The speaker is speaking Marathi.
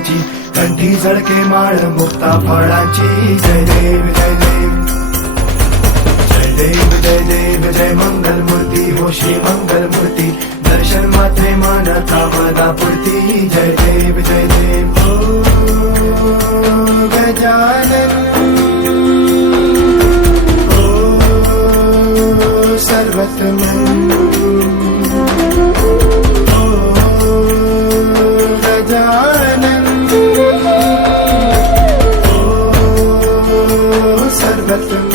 नामाची, कंठी झळके माळ मुक्ता फळाची. जय देव जय देव जय देव जय देव जय मंगल मूर्ती हो श्री मंगल मूर्ती, दर्शन मात्रे मान कामना पूर्ती. जय देव जय देव ओ गजानन ओ सर्वतमन ओ गजानन ओ सर्वतमन.